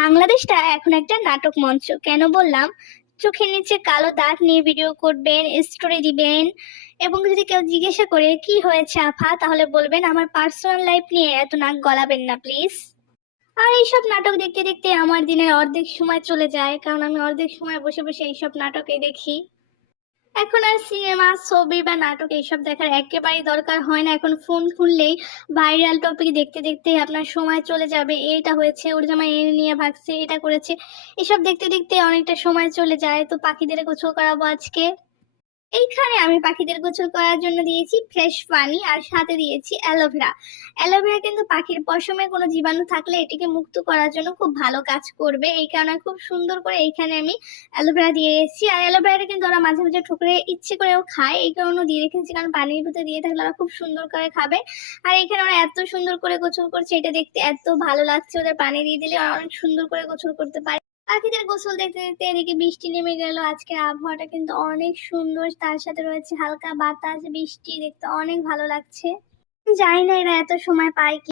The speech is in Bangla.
বাংলাদেশটা এখন একটা নাটক মঞ্চ। কেন বললাম? চোখের নিচে কালো দাগ নিয়ে ভিডিও করবেন স্টোরি দিবেন এবং যদি কেউ জিজ্ঞাসা করে, কি হয়েছে আফা? তাহলে বলবেন, আমার পার্সোনাল লাইফ নিয়ে এত নাক গলাবেন না প্লিজ আর এইসব নাটক দেখতে দেখতে আমার দিনের অর্ধেক সময় চলে যায়, কারণ আমি অর্ধেক সময় বসে বসে এইসব নাটকে দেখি। এখন আর সিনেমা, ছবি বা নাটক এইসব দেখার একেবারেই দরকার হয় না। এখন ফোন খুললেই ভাইরাল টপিক দেখতে দেখতে আপনার সময় চলে যাবে। এইটা হয়েছে, ওর জামা এ নিয়ে ভাগছে, এটা করেছে। এসব দেখতে দেখতে অনেকটা সময় চলে যায়। তো পাখিদের গোছল করাবো আজকে? এইখানে আমি পাখিদের গোছল করার জন্য দিয়েছি ফ্রেশ পানি আর সাথে দিয়েছি অ্যালোভেরা। অ্যালোভেরা কিন্তু পাখির পশমে কোনো জীবাণু থাকলে এটিকে মুক্ত করার জন্য খুব ভালো কাজ করবে। এই কারণে খুব সুন্দর করে এইখানে আমি অ্যালোভেরা দিয়ে রেখেছি আর অ্যালোভেরাটা কিন্তু ওরা মাঝে মাঝে ঠুকরে ইচ্ছে করেও খায়। এই কারণেও দিয়ে রেখেছি কারণ পানির ভিতরে দিয়ে থাকলে ওরা খুব সুন্দর করে খাবে। আর এখানে ওরা এত সুন্দর করে গোসল করছে, এটা দেখতে এত ভালো লাগছে। ওদের পানি দিয়ে দিলে অনেক সুন্দর করে গোসল করতে পারে। পাখিদের গোসল দেখতে দেখতে এদিকে বৃষ্টি নেমে গেল। আজকের আবহাওয়াটা কিন্তু অনেক সুন্দর। তার সাথে রয়েছে হালকা বাতাস, বৃষ্টি দেখতে অনেক ভালো লাগছে। জানি না এরা এত সময় পায় কি